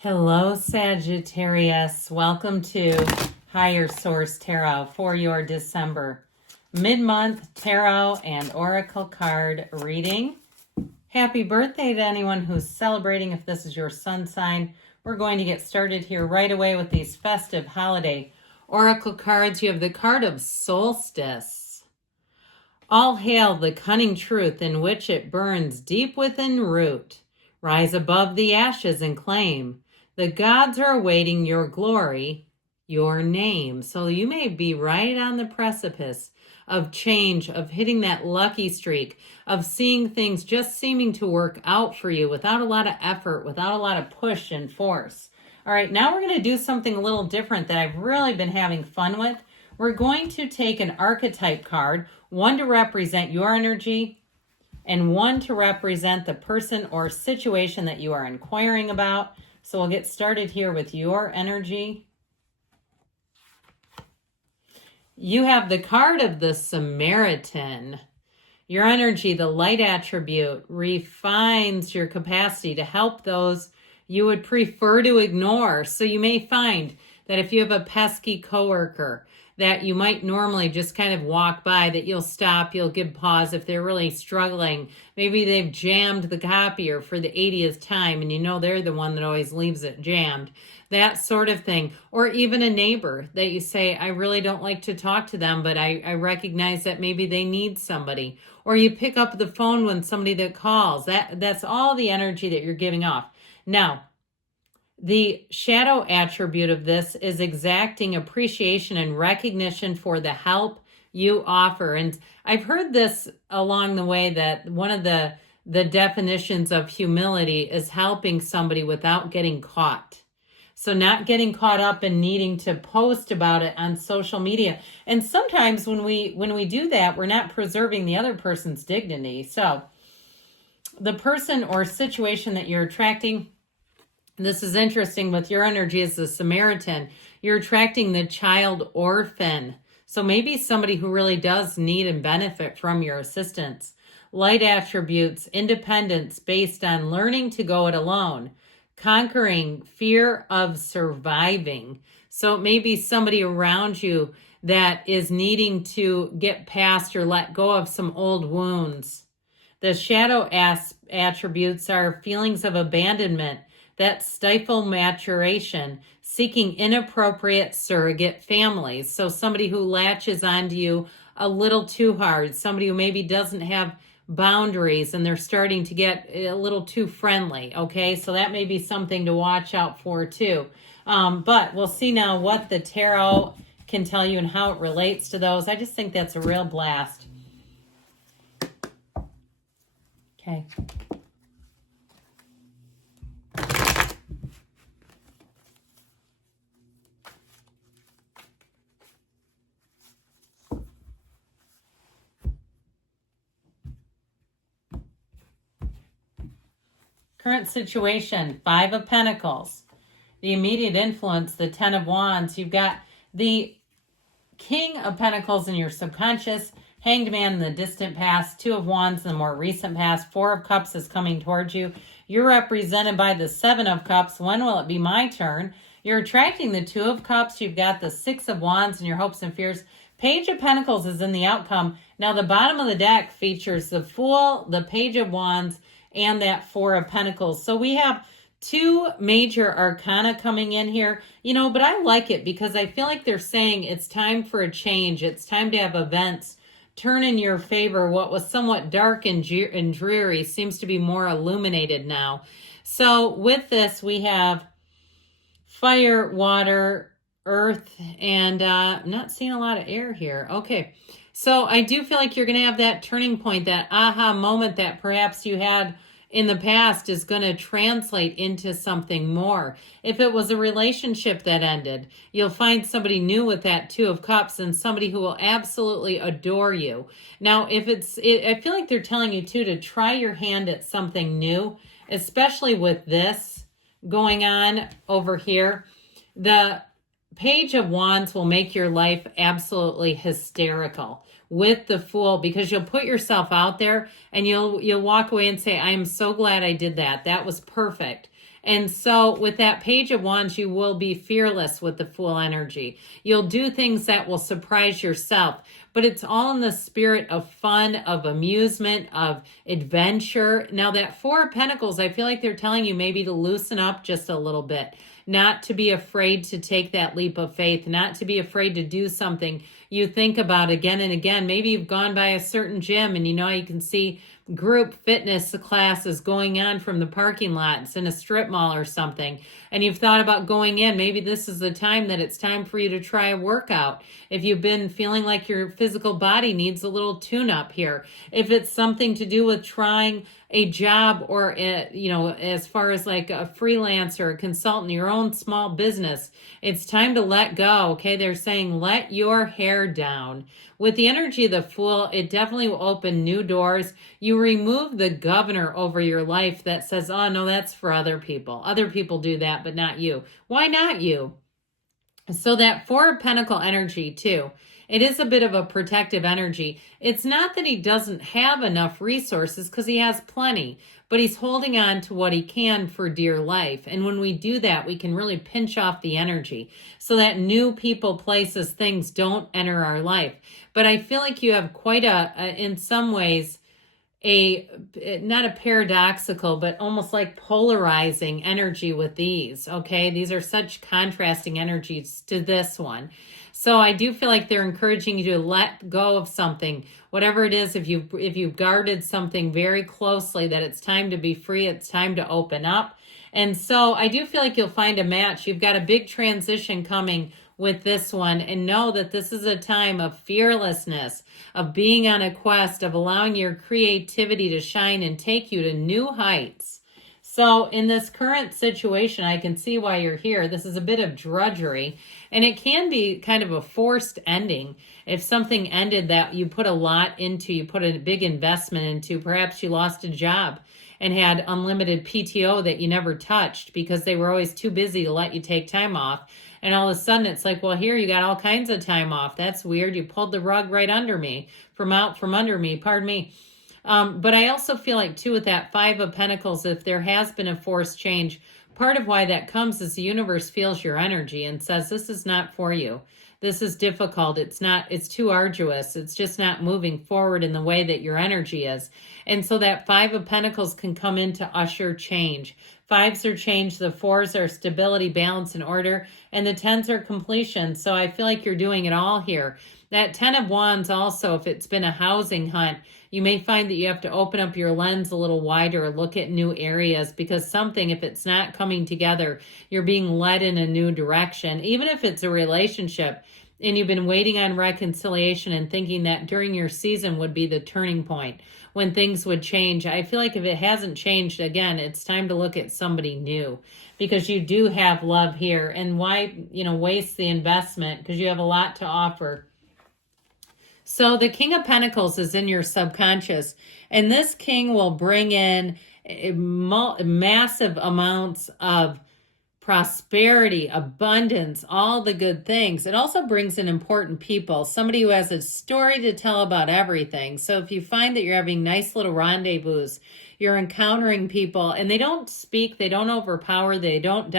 Hello, Sagittarius. Welcome to Higher Source Tarot for your December mid-month tarot and oracle card reading. Happy birthday to anyone who's celebrating. If this is your sun sign, we're going to get started here right away with these festive holiday oracle cards. You have the card of Solstice. All hail the cunning truth in which it burns deep within root. Rise above the ashes and claim. The gods are awaiting your glory, your name. So you may be right on the precipice of change, of hitting that lucky streak, of seeing things just seeming to work out for you without a lot of effort, without a lot of push and force. All right, now we're going to do something a little different that I've really been having fun with. We're going to take an archetype card, one to represent your energy, and one to represent the person or situation that you are inquiring about. So we'll get started here with your energy. You have the card of the Samaritan. Your energy, the light attribute, refines your capacity to help those you would prefer to ignore. So you may find that if you have a pesky coworker that you might normally just kind of walk by, that you'll stop, you'll give pause if they're really struggling. Maybe they've jammed the copier for the 80th time and you know they're the one that always leaves it jammed. That sort of thing. Or even a neighbor that you say, I really don't like to talk to them, but I recognize that maybe they need somebody. Or you pick up the phone when somebody that calls. That's all the energy that you're giving off. Now, the shadow attribute of this is exacting appreciation and recognition for the help you offer. And I've heard this along the way that one of the definitions of humility is helping somebody without getting caught. So not getting caught up in needing to post about it on social media. And sometimes when we do that, we're not preserving the other person's dignity. So the person or situation that you're attracting, this is interesting with your energy as the Samaritan. You're attracting the child orphan. So maybe somebody who really does need and benefit from your assistance. Light attributes, independence based on learning to go it alone. Conquering fear of surviving. So it may be somebody around you that is needing to get past or let go of some old wounds. The shadow attributes are feelings of abandonment that stifle maturation, seeking inappropriate surrogate families. So somebody who latches onto you a little too hard, somebody who maybe doesn't have boundaries and they're starting to get a little too friendly, okay? So that may be something to watch out for too. But we'll see now what the tarot can tell you and how it relates to those. I just think that's a real blast. Okay. Current situation, 5 of Pentacles. The immediate influence, the 10 of Wands. You've got the King of Pentacles in your subconscious, Hanged Man in the distant past, 2 of Wands in the more recent past, 4 of Cups is coming towards you. You're represented by the 7 of Cups. When will it be my turn? You're attracting the 2 of Cups. You've got the 6 of Wands in your hopes and fears. Page of Pentacles is in the outcome. Now the bottom of the deck features the Fool, the Page of Wands, and that 4 of Pentacles. So we have 2 major arcana coming in here, but I like it because I feel like they're saying it's time for a change. It's time to have events turn in your favor. What was somewhat dark and dreary seems to be more illuminated now. So with this, we have fire, water, earth, and I'm not seeing a lot of air here. Okay. So I do feel like you're going to have that turning point, that aha moment that perhaps you had in the past is going to translate into something more. If it was a relationship that ended, you'll find somebody new with that 2 of Cups and somebody who will absolutely adore you. Now, I feel like they're telling you too to try your hand at something new, especially with this going on over here. The Page of Wands will make your life absolutely hysterical with the Fool, because you'll put yourself out there and you'll walk away and say, I am so glad I did that. That was perfect. And so with that Page of Wands, you will be fearless with the Fool energy. You'll do things that will surprise yourself, but it's all in the spirit of fun, of amusement, of adventure. Now that Four of Pentacles, I feel like they're telling you maybe to loosen up just a little bit, not to be afraid to take that leap of faith, not to be afraid to do something you think about again and again. Maybe you've gone by a certain gym and you know you can see group fitness classes going on from the parking lots in a strip mall or something, and you've thought about going in. Maybe this is the time that it's time for you to try a workout. If you've been feeling like your physical body needs a little tune-up here, if it's something to do with trying a job or, as far as like a freelancer, a consultant, your own small business, it's time to let go, okay? They're saying let your hair down. With the energy of the Fool, it definitely will open new doors. You remove the governor over your life that says, oh, no, that's for other people. Other people do that, but not you. Why not you? So that Four of Pentacle energy too, it is a bit of a protective energy. It's not that he doesn't have enough resources, because he has plenty, but he's holding on to what he can for dear life. And when we do that, we can really pinch off the energy so that new people, places, things don't enter our life. But I feel like you have quite in some ways, not a paradoxical, but almost like polarizing energy with these, okay? These are such contrasting energies to this one. So I do feel like they're encouraging you to let go of something, whatever it is. If you've guarded something very closely, that it's time to be free, it's time to open up. And so I do feel like you'll find a match. You've got a big transition coming with this one, and know that this is a time of fearlessness, of being on a quest, of allowing your creativity to shine and take you to new heights. So in this current situation, I can see why you're here. This is a bit of drudgery, and it can be kind of a forced ending. If something ended that you put a lot into, you put a big investment into, perhaps you lost a job and had unlimited PTO that you never touched because they were always too busy to let you take time off. And all of a sudden it's like, well, here you got all kinds of time off. That's weird. You pulled the rug right under me, from under me, pardon me. But I also feel like too, with that Five of Pentacles, if there has been a forced change, part of why that comes is the universe feels your energy and says, this is not for you. This is difficult. It's too arduous. It's just not moving forward in the way that your energy is. And so that Five of Pentacles can come in to usher change. Fives are change, the fours are stability, balance, and order, and the tens are completion. So I feel like you're doing it all here. That Ten of Wands also, if it's been a housing hunt, you may find that you have to open up your lens a little wider, look at new areas, because something, if it's not coming together, you're being led in a new direction. Even if it's a relationship and you've been waiting on reconciliation and thinking that during your season would be the turning point when things would change, I feel like if it hasn't changed, again, it's time to look at somebody new, because you do have love here. And why, waste the investment, because you have a lot to offer. So the King of Pentacles is in your subconscious, and this king will bring in massive amounts of prosperity, abundance, all the good things. It also brings in important people, somebody who has a story to tell about everything. So if you find that you're having nice little rendezvous, you're encountering people and they don't speak, they don't overpower, they don't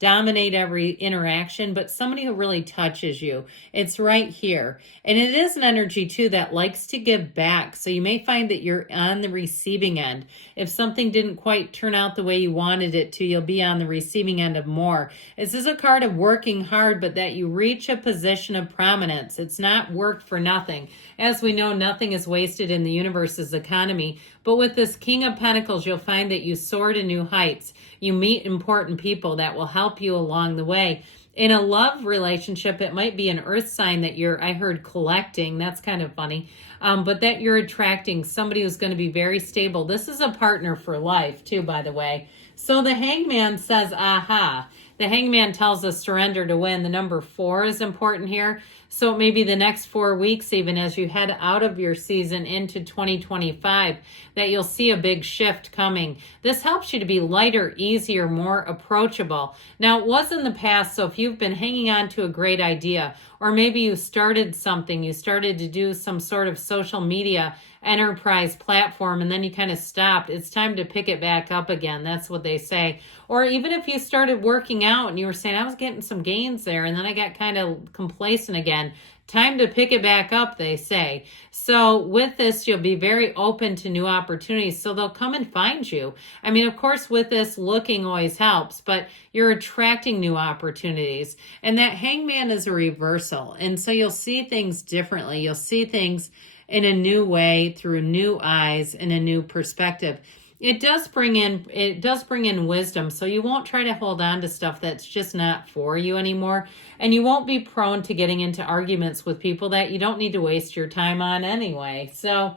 dominate every interaction, but somebody who really touches you. It's right here. And it is an energy too that likes to give back. So you may find that you're on the receiving end. If something didn't quite turn out the way you wanted it to, you'll be on the receiving end of more. This is a card of working hard, but that you reach a position of prominence. It's not work for nothing. As we know, nothing is wasted in the universe's economy. But with this King of Pentacles, you'll find that you soar to new heights. You meet important people that will help you along the way. In a love relationship, it might be an earth sign that I heard collecting. That's kind of funny. But that you're attracting somebody who's going to be very stable. This is a partner for life too, by the way. So the Hangman says, aha. The Hangman tells us surrender to win. The number 4 is important here. So maybe the next 4 weeks, even as you head out of your season into 2025, that you'll see a big shift coming. This helps you to be lighter, easier, more approachable. Now, it was in the past, so if you've been hanging on to a great idea, or maybe you started something, you started to do some sort of social media enterprise platform, and then you kind of stopped, it's time to pick it back up again. That's what they say. Or even if you started working out and you were saying, I was getting some gains there, and then I got kind of complacent again, time to pick it back up, they say. So with this, you'll be very open to new opportunities. So they'll come and find you. I mean, of course, with this, looking always helps, but you're attracting new opportunities. And that hangman is a reversal. And so you'll see things differently. You'll see things in a new way, through new eyes, and a new perspective. It does bring in wisdom, so you won't try to hold on to stuff that's just not for you anymore, and you won't be prone to getting into arguments with people that you don't need to waste your time on anyway. So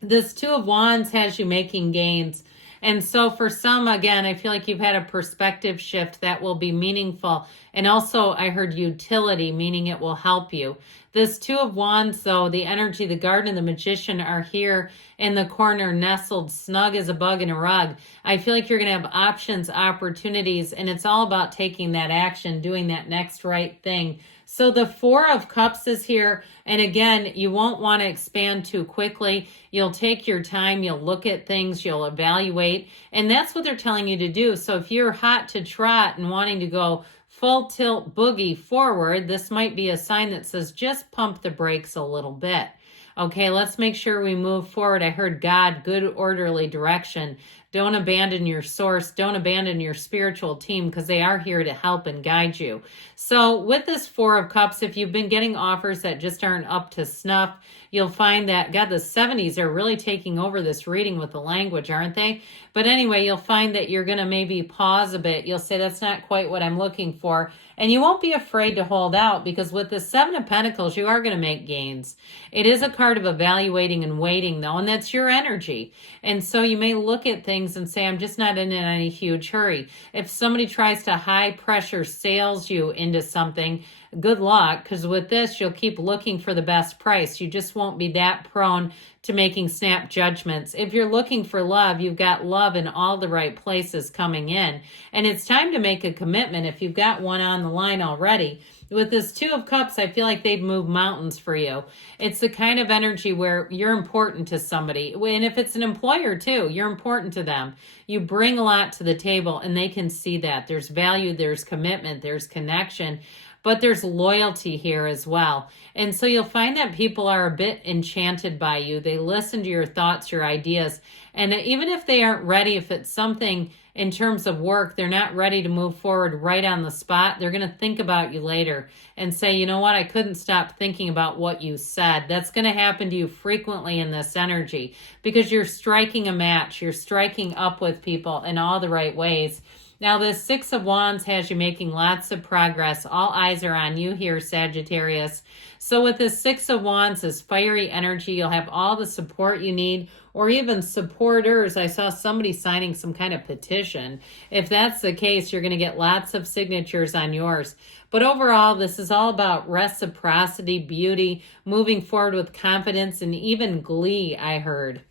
this Two of Wands has you making gains. And so for some, again, I feel like you've had a perspective shift that will be meaningful. And also I heard utility, meaning it will help you. This Two of Wands, though, the energy, the garden, and the magician are here in the corner, nestled snug as a bug in a rug. I feel like you're going to have options, opportunities, and it's all about taking that action, doing that next right thing. So the Four of Cups is here. And again, you won't want to expand too quickly. You'll take your time. You'll look at things. You'll evaluate. And that's what they're telling you to do. So if you're hot to trot and wanting to go full tilt boogie forward, this might be a sign that says just pump the brakes a little bit. Okay, let's make sure we move forward. I heard God, good orderly direction. Don't abandon your source. Don't abandon your spiritual team, because they are here to help and guide you. So with this Four of Cups, if you've been getting offers that just aren't up to snuff, you'll find that, God, the 70s are really taking over this reading with the language, aren't they? But anyway, you'll find that you're going to maybe pause a bit. You'll say, that's not quite what I'm looking for. And you won't be afraid to hold out, because with the Seven of Pentacles, you are going to make gains. It is a card of evaluating and waiting, though, and that's your energy. And so you may look at things and say, I'm just not in any huge hurry. If somebody tries to high pressure sales you into something, good luck, because with this, you'll keep looking for the best price. You just won't be that prone to making snap judgments. If you're looking for love, you've got love in all the right places coming in. And it's time to make a commitment if you've got one on the line already. With this Two of Cups, I feel like they'd move mountains for you. It's the kind of energy where you're important to somebody. And if it's an employer too, you're important to them. You bring a lot to the table, and they can see that. There's value, there's commitment, there's connection, but there's loyalty here as well. And so you'll find that people are a bit enchanted by you. They listen to your thoughts, your ideas. And even if they aren't ready, if it's something in terms of work, they're not ready to move forward right on the spot, they're going to think about you later and say, you know what, I couldn't stop thinking about what you said. That's going to happen to you frequently in this energy, because you're striking a match. You're striking up with people in all the right ways. Now, this Six of Wands has you making lots of progress. All eyes are on you here, Sagittarius. So with this Six of Wands, this fiery energy, you'll have all the support you need, or even supporters. I saw somebody signing some kind of petition. If that's the case, you're going to get lots of signatures on yours. But overall, this is all about reciprocity, beauty, moving forward with confidence, and even glee, I heard.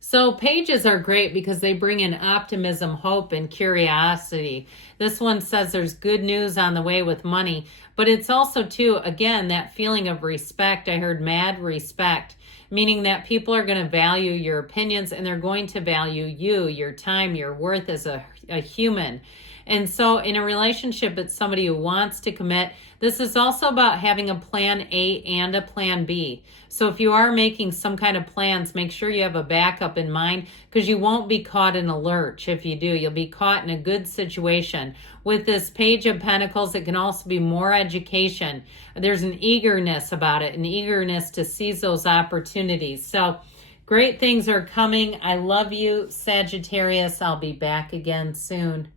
So pages are great because they bring in optimism, hope, and curiosity. This one says there's good news on the way with money, but it's also, too, again, that feeling of respect. I heard mad respect, meaning that people are going to value your opinions, and they're going to value you, your time, your worth as a human. And so in a relationship, it's somebody who wants to commit. This is also about having a plan A and a plan B. So if you are making some kind of plans, make sure you have a backup in mind, because you won't be caught in a lurch. If you do, you'll be caught in a good situation. With this Page of Pentacles, it can also be more education. There's an eagerness about it, an eagerness to seize those opportunities. So great things are coming. I love you, Sagittarius. I'll be back again soon.